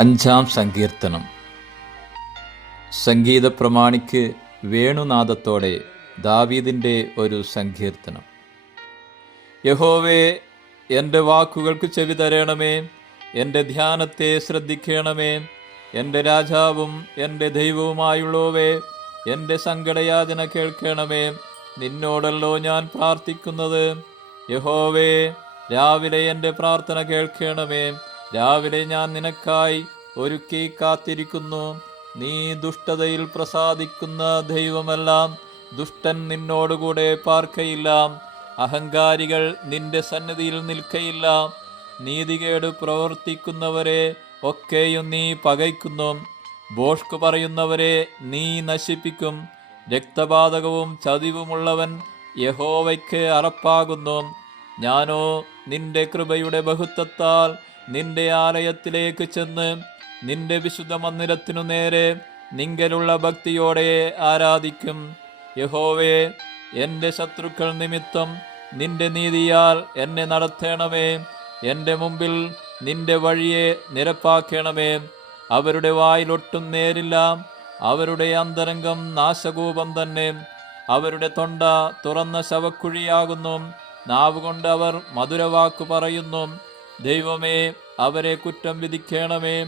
അഞ്ചാം സങ്കീർത്തനം. സംഗീത പ്രമാണിക്ക് വേണുനാദത്തോടെ ദാവീദിന്റെ ഒരു സങ്കീർത്തനം. യഹോവേ എന്റെ വാക്കുകൾക്ക് ചെവി തരണമേ എന്റെ ധ്യാനത്തെ ശ്രദ്ധിക്കണമേ എന്റെ രാജാവും എന്റെ ദൈവവുമായുള്ളവേ എന്റെ സങ്കടയാചന കേൾക്കണമേ നിന്നോടല്ലോ ഞാൻ പ്രാർത്ഥിക്കുന്നത്. യഹോവേ രാവിലെ എന്റെ പ്രാർത്ഥന കേൾക്കണമേ രാവിലെ ഞാൻ നിനക്കായി ഒരുക്കി കാത്തിരിക്കുന്നു. നീ ദുഷ്ടതയിൽ പ്രസാദിക്കുന്ന ദൈവമെല്ലാം ദുഷ്ടൻ നിന്നോടുകൂടെ പാർക്കയില്ല. അഹങ്കാരികൾ നിന്റെ സന്നിധിയിൽ നിൽക്കയില്ല. നീതികേട് പ്രവർത്തിക്കുന്നവരെ ഒക്കെയും നീ പകയ്ക്കുന്നു. ബോഷ്ക് പറയുന്നവരെ നീ നശിപ്പിക്കും. രക്തപാതകവും ചതിവുമുള്ളവൻ യഹോവയ്ക്ക് അറപ്പാകുന്നു. ഞാനോ നിന്റെ കൃപയുടെ ബഹുത്വത്താൽ നിന്റെ ആലയത്തിലേക്ക് ചെന്ന് നിന്റെ വിശുദ്ധ മന്ദിരത്തിനു നേരെ നിങ്കലുള്ള ഭക്തിയോടെ ആരാധിക്കും. യഹോവേ എന്റെ ശത്രുക്കൾ നിമിത്തം നിന്റെ നീതിയാൽ എന്നെ നടത്തേണമേ. എന്റെ മുമ്പിൽ നിന്റെ വഴിയെ നിരപ്പാക്കണമേ. അവരുടെ വായിലൊട്ടും നേരില്ല. അവരുടെ അന്തരംഗം നാശകൂപം തന്നെ. അവരുടെ തൊണ്ട തുറന്ന ശവക്കുഴിയാകുന്നു. നാവുകൊണ്ട് അവർ മധുരവാക്ക് പറയുന്നു. ദൈവമേ അവരെ കുറ്റം വിധിക്കണമേ.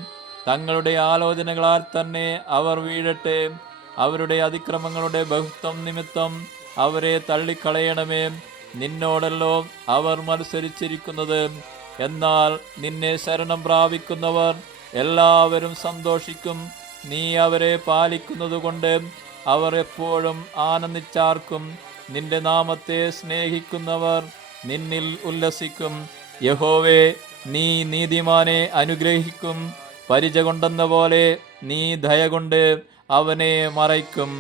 തങ്ങളുടെ ആലോചനകളാൽ തന്നെ അവർ വീഴട്ടെ. അവരുടെ അതിക്രമങ്ങളുടെ ബഹുത്വം നിമിത്തം അവരെ തള്ളിക്കളയണമേ. നിന്നോടല്ലോ അവർ മത്സരിച്ചിരിക്കുന്നത്. എന്നാൽ നിന്നെ ശരണം പ്രാപിക്കുന്നവർ എല്ലാവരും സന്തോഷിക്കും. നീ അവരെ പാലിക്കുന്നതുകൊണ്ട് അവർ എപ്പോഴും ആനന്ദിച്ചാർക്കും. നിന്റെ നാമത്തെ സ്നേഹിക്കുന്നവർ നിന്നിൽ ഉല്ലസിക്കും. യഹോവേ നീ നീതിമാനെ അനുഗ്രഹിക്കും. പരിച കൊണ്ടെന്ന പോലെ നീ ദയ കൊണ്ട് അവനെ മറയ്ക്കും.